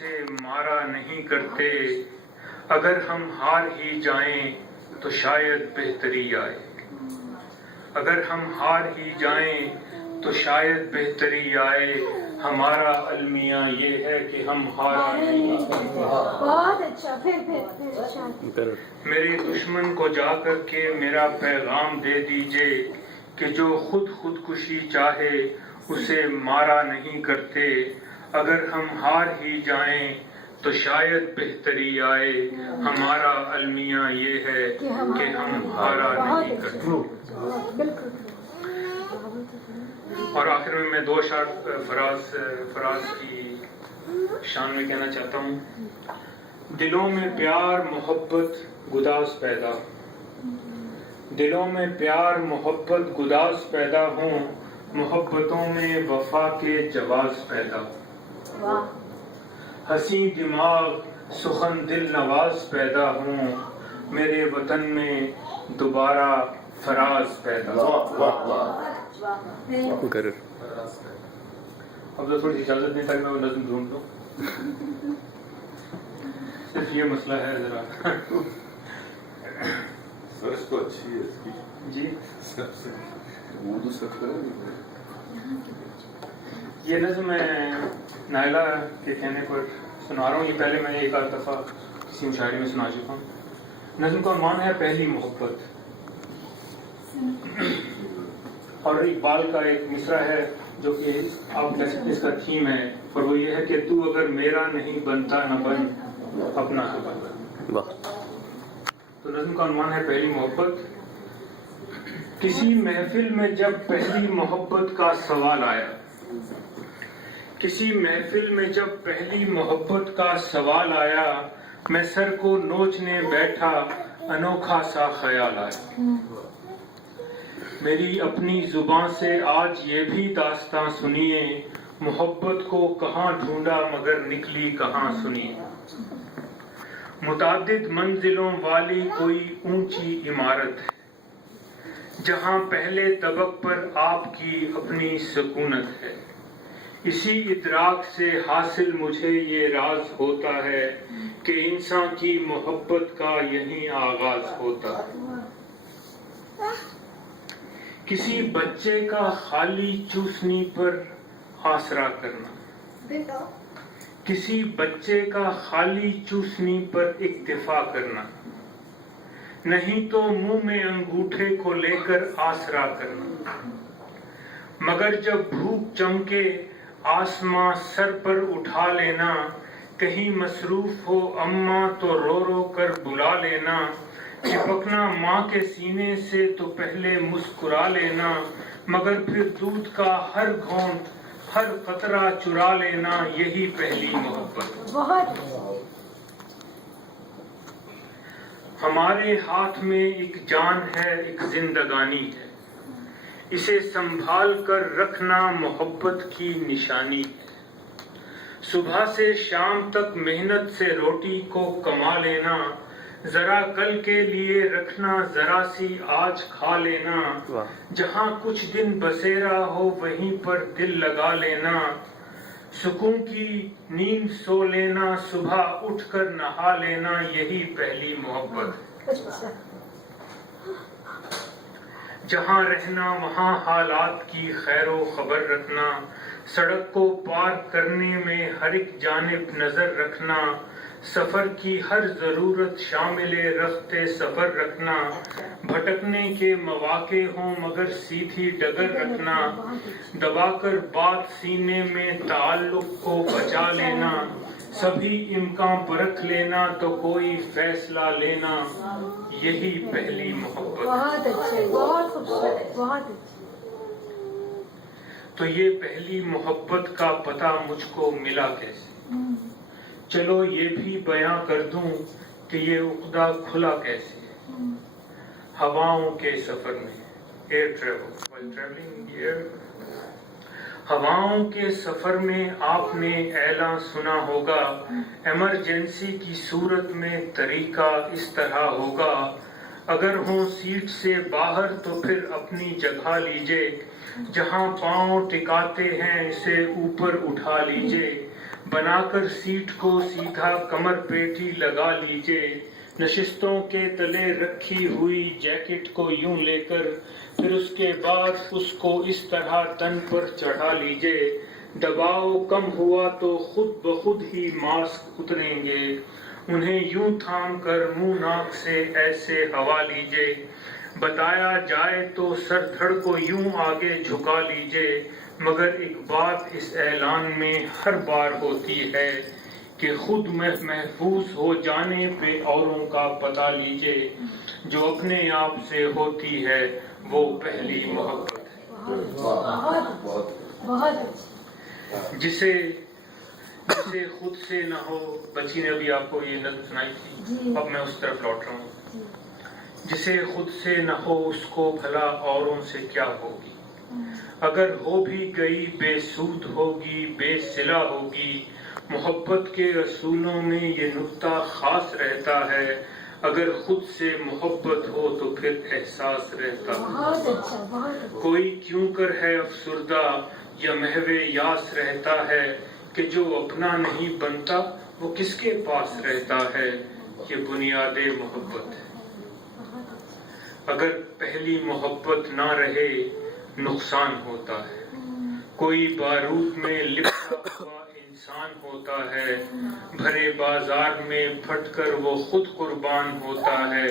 اسے مارا نہیں کرتے، اگر ہم ہار ہی جائیں تو شاید بہتری آئے، اگر ہم ہار ہی جائیں تو شاید بہتری آئے، ہمارا المیہ یہ ہے کہ ہم ہارا نہیں۔ بہت اچھا، پھر میرے دشمن کو جا کر کے میرا پیغام دے دیجئے کہ جو خودکشی چاہے اسے مارا نہیں کرتے، اگر ہم ہار ہی جائیں تو شاید بہتری آئے، ہمارا المیہ یہ ہے کہ ہم ہارا نہیں کرتے۔ اور آخر میں دو اشعار فراز کی شان میں کہنا چاہتا ہوں۔ دلوں میں پیار محبت گداز پیدا، دلوں میں پیار محبت گداز پیدا ہوں، محبتوں میں وفا کے جواز پیدا ہوں، حسین دماغ سخن دل نواز پیدا ہوں، میرے وطن میں دوبارہ فراز پیدا ہوں۔ اب تو تھوڑی اجازت دیں تاکہ میں وہ نظم ڈھونڈ لوں، صرف یہ مسئلہ ہے ذرا۔ سرس تو اچھی ہے اس کی جی اردو سرچ کریں یہ نظم میں نائلہ کے کہنے پر سنا رہا ہوں، یہ پہلے میں نے ایک آدھ دفعہ کسی مشاعرے میں سنا چکا ہوں۔ نظم کا عنوان ہے پہلی محبت، اور اقبال کا ایک مصرع ہے جو کہ آپ کہہ سکتے ہیں اس کا تھیم ہے، اور وہ یہ ہے کہ تو اگر میرا نہیں بنتا نہ بن اپنا تو بن۔ تو نظم کا عنوان ہے پہلی محبت۔ کسی محفل میں جب پہلی محبت کا سوال آیا، کسی محفل میں جب پہلی محبت کا سوال آیا، میں سر کو نوچنے بیٹھا انوکھا سا خیال آیا، میری اپنی زبان سے آج یہ بھی داستاں سنیے، محبت کو کہاں ڈھونڈا مگر نکلی کہاں سنیے، متعدد منزلوں والی کوئی اونچی عمارت ہے، جہاں پہلے طبق پر آپ کی اپنی سکونت ہے، اسی ادراک سے حاصل مجھے یہ راز ہوتا ہے کہ انسان کی محبت کا یہی آغاز ہوتا ہے، کسی بچے کا خالی چوسنی پر آسرا کرنا، کسی بچے کا خالی چوسنی پر اکتفا کرنا، نہیں تو منہ میں انگوٹھے کو لے کر آسرا کرنا، مگر جب بھوک چمکے آسماں سر پر اٹھا لینا، کہیں مصروف ہو اماں تو رو رو کر بلا لینا، چپکنا ماں کے سینے سے تو پہلے مسکرا لینا، مگر پھر دودھ کا ہر گھونٹ ہر قطرہ چرا لینا، یہی پہلی محبت۔ ہمارے ہاتھ میں ایک جان ہے ایک زندگانی ہے، اسے سنبھال کر رکھنا محبت کی نشانی ہے، صبح سے شام تک محنت سے روٹی کو کما لینا، ذرا کل کے لیے رکھنا ذرا سی آج کھا لینا، جہاں کچھ دن بسیرا ہو وہیں پر دل لگا لینا، سکون کی نیند سو لینا صبح اٹھ کر نہا لینا، یہی پہلی محبت۔ جہاں رہنا وہاں حالات کی خیر و خبر رکھنا، سڑک کو پار کرنے میں ہر ایک جانب نظر رکھنا، سفر کی ہر ضرورت شامل رخت سفر رکھنا، بھٹکنے کے مواقع ہوں مگر سیدھی ڈگر رکھنا، دبا کر بات سینے میں تعلق کو بچا لینا، سبھی امکان پرکھ لینا تو کوئی فیصلہ لینا، یہی پہلی محبت۔ بہت اچھے، بہت خوبصورت، بہت اچھے۔ تو یہ پہلی محبت کا پتہ مجھ کو ملا کیسے؟ چلو یہ بھی بیاں کر دوں کہ یہ عقدہ کھلا کیسے ہے۔ ہواؤں کے سفر میں air travel, while traveling in the air، ہواؤں کے سفر میں آپ نے اعلان سنا ہوگا، ایمرجنسی کی صورت میں طریقہ اس طرح ہوگا، اگر ہوں سیٹ سے باہر تو پھر اپنی جگہ لیجئے، جہاں پاؤں ٹکاتے ہیں اسے اوپر اٹھا لیجئے، बना कर सीट को सीधा कमर पेटी लगा लीजिए, नशिस्तों के तले रखी हुई जैकेट को यूं लेकर फिर उसके बाद उसको इस तरह तन पर चढ़ा लीजिए, दबाव कम हुआ तो खुद ब खुद ही मास्क उतरेंगे, उन्हें यूं थाम कर मुंह नाक से ऐसे हवा लीजिए, बताया जाए तो सर धड़ को यूं आगे झुका लीजिए, मगर एक बात इस ऐलान में हर बार होती है कि खुद महफूज हो जाने पे औरों का पता लीजिए, जो अपने आप से होती है वो पहली मोहब्बत है। बहुत अच्छा। जिसे खुद से न हो, बच्ची ने अभी आपको ये नज़्म सुनाई थी, अब मैं उस तरफ लौट रहा हूँ। जिसे खुद से न हो उसको भला औरों से क्या होगी, अगर हो भी गई बेसूद होगी, बेसिला होगी, मोहब्बत के रसूलों में ये नुक्ता खास रहता है, अगर खुद से मोहब्बत हो तो फिर एहसास रहता है। बहुत अच्छा, बहुत अच्छा। कोई क्यों कर है अफसुर्दा या महवे यास रहता है, कि जो अपना नहीं बनता वो किसके पास रहता है, ये बुनियादे मोहब्बत है। अगर पहली मोहब्बत ना रहे नुकसान होता है, कोई बारूद में लिपटा हुआ इंसान होता है, भरे बाजार में फटकर वो खुद कुर्बान होता है,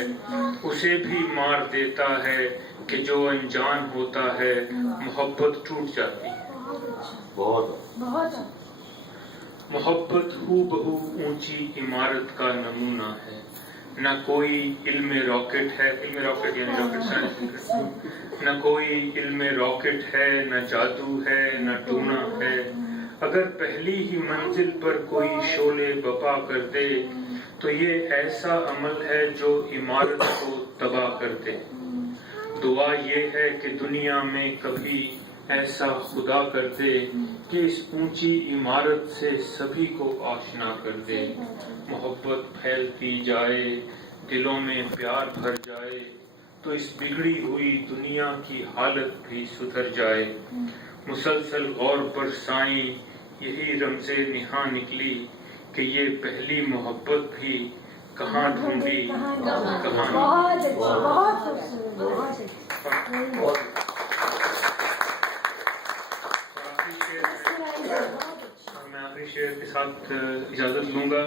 उसे भी मार देता है कि जो अनजान होता है, मोहब्बत टूट जाती है। बहुत मोहब्बत हूबहू ऊंची इमारत का नमूना है, न कोई इल्म रॉकेट है, इल्म रॉकेट यानी रॉकेट साइंस, न कोई इल्म रॉकेट है, न जादू है, न टूना है, अगर पहली ही मंजिल पर कोई शोले बपा कर दे तो ये ऐसा अमल है जो इमारत को तबाह कर दे। दुआ ये है कि दुनिया में कभी ऐसा खुदा कर दे कि इस ऊंची इमारत से सभी को आशना कर दे, मोहब्बत फैलती जाए, दिलों में प्यार भर जाए, तो इस बिगड़ी हुई दुनिया की हालत भी सुधर जाए। मुसलसल गौर पर साईं यही रमज़े निहा निकली कि ये पहली मोहब्बत भी कहाँ ढूंढी कहाँ। बहुत अच्छा, बहुत खूबसूरत, बहुत अच्छा। मैं आखिरी शेर के साथ इजाजत लूंगा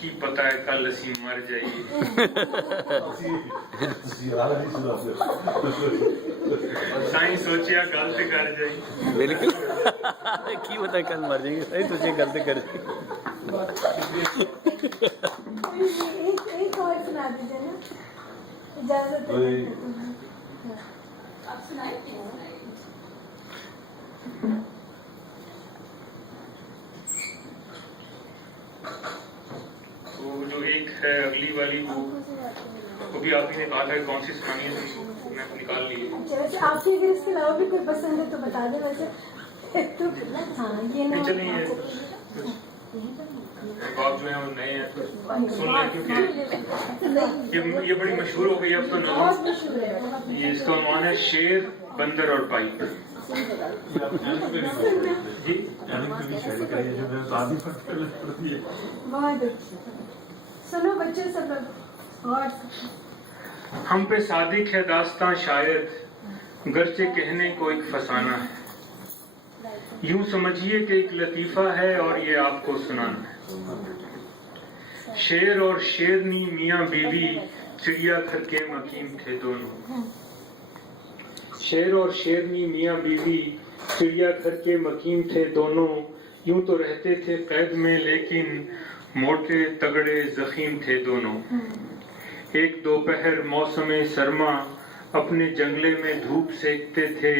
कि पता है कल असी मर जाइए। साईं सोचिया गल ते कर जाइए। बिल्कुल की पता कल मर जाएंगे, सही सोचिए गल ते कर जाइए। एक और सुना दीजिए ना, इजाजत है। आप सुनाए? वो जो एक है अगली वाली वो भी आप ही ने कहा था कौन सी सुनानी है, तो मैं निकाल ली है। अच्छा, वैसे आपकी अगर इसके अलावा भी कोई पसंद है तो बता दें। वैसे तो हाँ ये ना चलिए बाप जो है वो नए हैं तो सुन लें, क्योंकि ये बड़ी मशहूर हो गई अब तो बहुत नज़म। मशहूर है। ये इसका उन्वान है शेर, बंदर और पाइप। जी बहुत अच्छा। सुनो बच्चों सब लोग, और हम पे सादिक है दास्तां शायद, गरचे कहने को एक फसाना है, यूं समझिए कि एक लतीफा है और ये आपको सुनाना है। शेर और शेरनी मियाँ बीवी चिड़िया घर के मकीन थे दोनों। शेर और शेरनी मियाँ बीवी चिड़िया घर के मकीन थे दोनों, यूं तो रहते थे कैद में लेकिन मोटे तगड़े जखीम थे दोनों। एक दोपहर मौसमे सरमा अपने जंगले में धूप सेकते थे,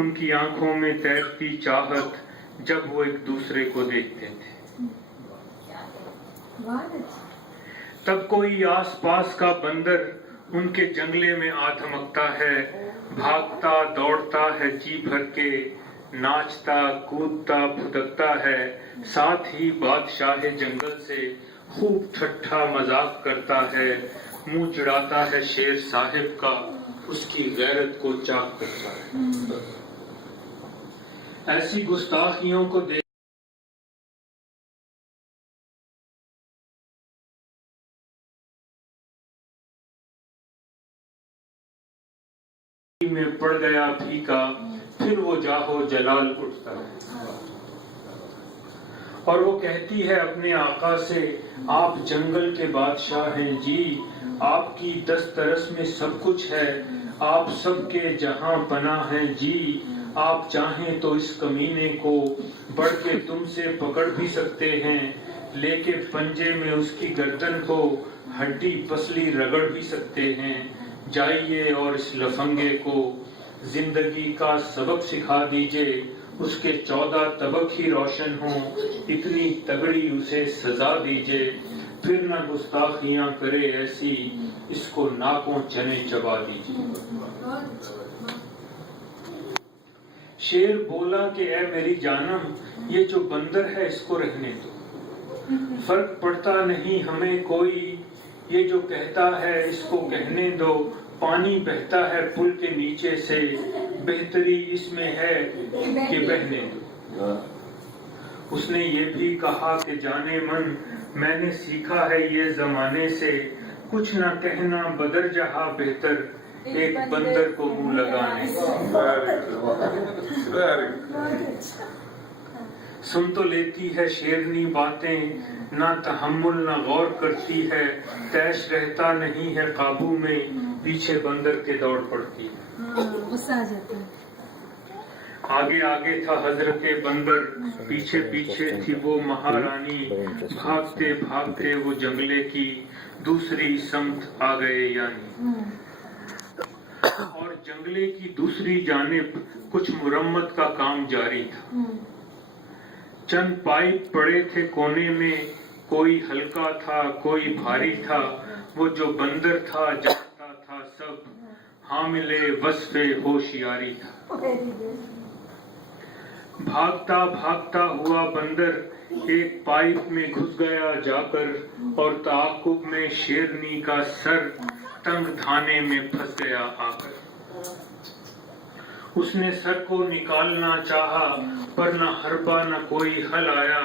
उनकी आंखों में तैरती चाहत जब वो एक दूसरे को देखते थे। तब कोई आसपास का बंदर उनके जंगले में आ धमकता है, भागता दौड़ता है जी भर के, नाचता कूदता फुदकता है, साथ ही बादशाह जंगल से खूब ठट्ठा मजाक करता है, मुंह चिढ़ाता है शेर साहिब का, उसकी गैरत को चाक करता है। ऐसी गुस्ताखियों को देख में पड़ गया फीका, फिर वो जाहो जलाल उठता है। और वो कहती है अपने आका से, आप जंगल के बादशाह हैं जी, आपकी दस्तरस में सब कुछ है, आप सबके जहां पनाह हैं जी, आप चाहें तो इस कमीने को बढ़ के तुमसे पकड़ भी सकते हैं, लेके पंजे में उसकी गर्दन को हड्डी पसली रगड़ भी सकते हैं। जाइए और इस लफंगे को जिंदगी का सबक सिखा दीजिए, उसके 14 तबक ही रोशन हो, इतनी तगड़ी उसे सजा दीजिए, फिर न गुस्ताखियां करे ऐसी, इसको नाकों चने चबा दीजिए। शेर बोला कि ऐ मेरी जानम, ये जो बंदर है इसको रहने दो, फर्क पड़ता नहीं हमें कोई, ये जो कहता है इसको कहने दो, पानी बहता है पुल के नीचे से, बेहतरी इसमें है कि बहने दो। उसने ये भी कहा कि जाने मन, मैंने सीखा है ये जमाने से, कुछ ना कहना बदर जहा बेहतर, एक बंदर को मुंह लगाने। सुन तो लेती है शेरनी बातें, ना तहम्मुल ना गौर करती है, तैश रहता नहीं है काबू में, पीछे बंदर के दौड़ पड़ती है। गुस्सा आ जाता है। आगे आगे था हजरते बंदर, पीछे पीछे थी वो महारानी, भागते भागते वो जंगले की दूसरी समत आ गए यानी। और जंगले की दूसरी जानिब कुछ मुरम्मत का काम जारी था। चंद पाइप पड़े थे कोने में, कोई हल्का था कोई भारी था, वो जो बंदर था जानता था सब, हामिले वस्फे होशियारी था। भागता भागता हुआ बंदर एक पाइप में घुस गया जाकर, और ताकुब में शेरनी का सर तंग धाने में फंस गया आकर। उसने सर को निकालना चाहा, पर न हरबा न कोई हल आया,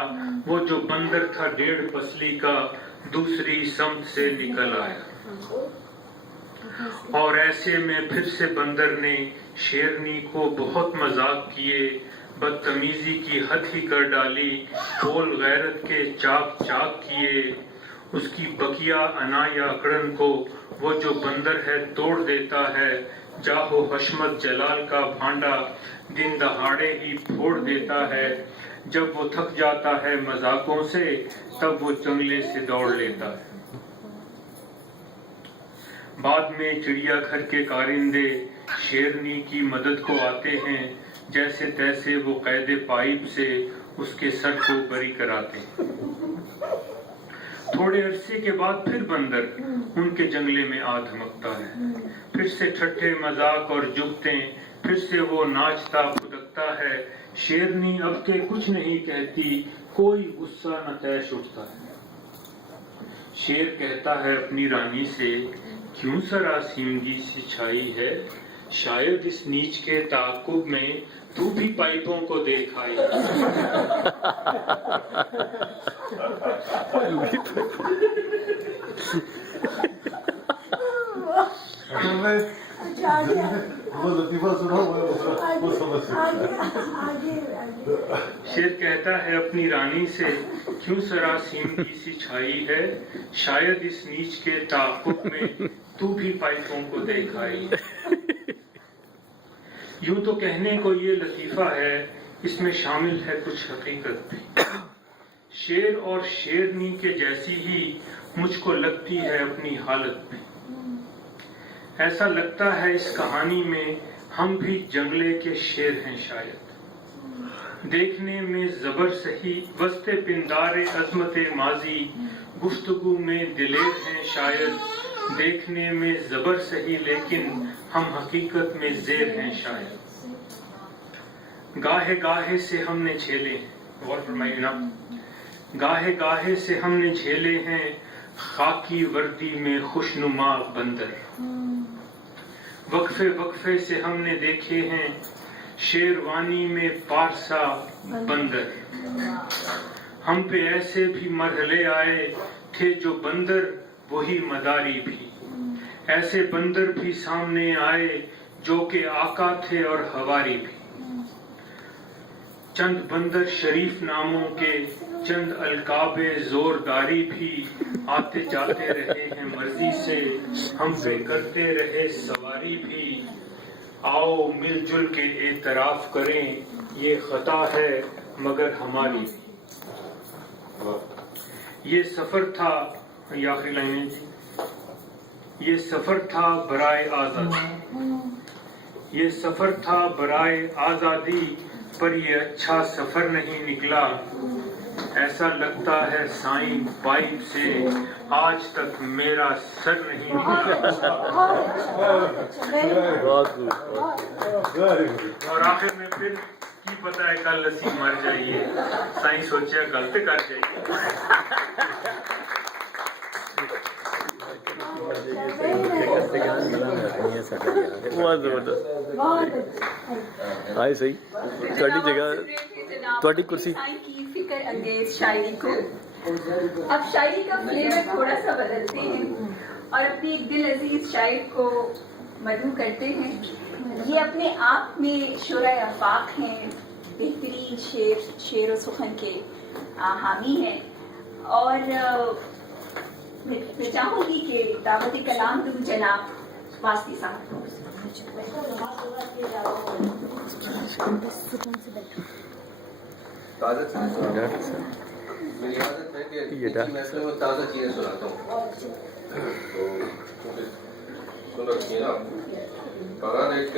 वो जो बंदर था 1.5 पसली का, दूसरी समत से निकल आया। और ऐसे में फिर से बंदर ने शेरनी को बहुत मजाक किए, बदतमीजी की हद ही कर डाली, बोल गैरत के चाक चाक किए, उसकी बकिया अना या अकड़न को वो जो बंदर है तोड़ देता है, जाहो हशमत जलाल का भांडा दिन दहाड़े ही फोड़ देता है। जब वो थक जाता है मजाकों से, तब वो जंगले से दौड़ लेता है। बाद में चिड़िया घर के कारिंदे शेरनी की मदद को आते हैं, जैसे तैसे वो कैदे पाइप से उसके सर को बरी कराते हैं। थोड़े अरसे के बाद फिर बंदर उनके जंगले में आ धमकता है, फिर से ठट्ठे मजाक और जुगतें, फिर से वो नाचता फुदकता है। शेरनी अब के कुछ नहीं कहती, कोई गुस्सा न तैश उठता है। शेर कहता है अपनी रानी से, क्यों सरासीमगी सी छाई है, शायद इस नीच के ताकुब में तू भी पाइपों को देख आई। वो लतीफा सुना वो समझ। शेर कहता है अपनी रानी से, क्यों सरासीमगी सी छाई है, शायद इस नीच के ताकुब में तू भी पाइपों को देख आई। यूं तो कहने को ये लतीफा है, इसमें शामिल है कुछ हकीकत भी। शेर और शेरनी के जैसी ही मुझको लगती है अपनी हालत भी। ऐसा लगता है इस कहानी में हम भी जंगले के शेर हैं शायद। देखने में जबर सही वस्ते पिंदारे अजमते माजी, गुफ्तगू में दिलेर हैं शायद। देखने में जबर सही लेकिन हम हकीकत में जेर हैं शायद। गाहे गाहे से हमने झेले हैं, गौर फरमाइए ना, गाहे गाहे से हमने झेले हैं खाकी वर्दी में खुशनुमा बंदर। वक्फे वक्फे से हमने देखे हैं शेरवानी में पारसा बंदर। हम पे ऐसे भी मरहले आए थे जो बंदर वही मदारी भी। ऐसे बंदर भी सामने आए जो के आका थे और हवारी भी। चंद बंदर शरीफ नामों के चंद अलकाबे जोरदारी भी आते जाते रहे हैं मर्जी से, हम पे करते रहे सवारी भी। आओ मिलजुल के एतराफ करें ये खता है मगर हमारी। ये सफर था, ये आखिरी लाइनें जी। ये सफर था बराए आजादी, ये सफर था बराए आजादी, पर ये अच्छा सफर नहीं निकला। ऐसा लगता है साईं पाइप से आज तक मेरा सर नहीं निकला। बहुत खूब। Very good. और आखिर में फिर की पता है कल लस्सी मर जाइए, साईं सोचा गलत कर जाइए। बहुत जबरदस्त। हाँ सही, थोड़ी जगह थोड़ी कुर्सी। की फिक्र अंगेज शायरी को अब शायरी का फ्लेवर थोड़ा सा बदलते हैं और अपनी दिल अजीज शायर को मधु करते हैं। ये अपने आप में शुरा आफाक हैं, बेहतरीन शेर और सुखन के हामी हैं। और मैं चाहूँगी कि दावत कलाम दूँ जनाब वास्ती साहब। मेरी आदत है कि किसी महफिल में ताज़ा चीज़ें सुनाता हूँ, तो सुन रखिए ना। फरहान एक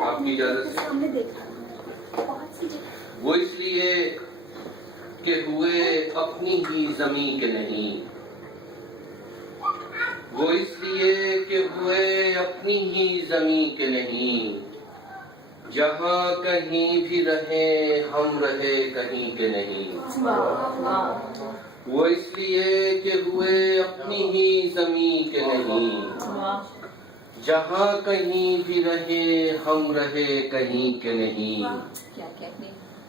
आपकी इजाज़त से, वो इसलिए कि हुए अपनी ही ज़मीं के नहीं, वो इसलिए कि हुए अपनी ही ज़मीं के नहीं, जहाँ कहीं भी रहे हम रहे कहीं के नहीं। वो इसलिए कि हुए अपनी ही ज़मीं के नहीं, जहाँ कहीं भी रहे हम रहे कहीं के नहीं।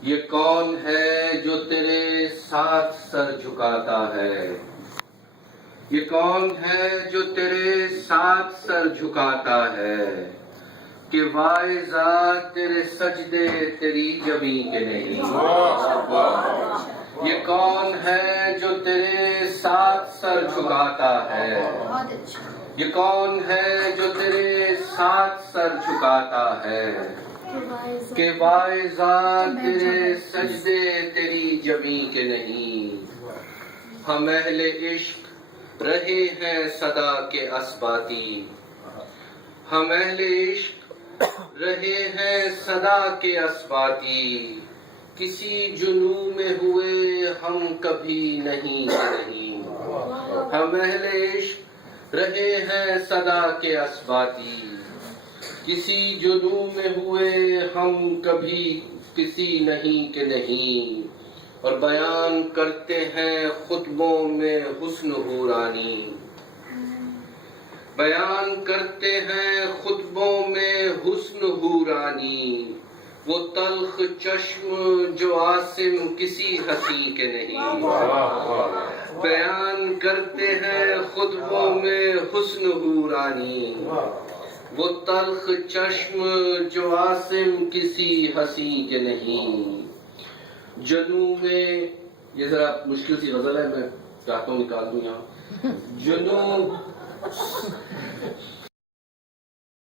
ये कौन है जो तेरे साथ सर झुकाता है, ये कौन है जो तेरे साथ सर झुकाता है, कि वाइज़ा तेरे सजदे तेरी जमी के नहीं। ये कौन है जो तेरे साथ सर झुकाता है, ये कौन है जो तेरे साथ सर झुकाता है, कि वाइज़ा तेरे सजदे तेरी जमी के नहीं। हम अहले इश्क रहे हैं सदा के असबाती, हम अहले इश्क रहे हैं सदा के असबाती, किसी जुनू में हुए हम कभी नहीं नहीं। हम अहले इश्क रहे हैं सदा के असबाती, किसी जुनू में हुए हम कभी किसी नहीं के नहीं। और बयान करते हैं खुतबों में हुस्न हुरानी, बयान करते हैं खुतबों में हुस्न हुरानी, वो तल्ख चश्म जो आसिम किसी हसी के नहीं। बयान करते हैं खुतबों में हुस्न हुरानी, वो तल्ख चश्म जो आसिम किसी हसी के नहीं। जनू में, ये जरा मुश्किल सी गजल है, मैं चाहता हूँ निकाल दूं यहाँ। जनू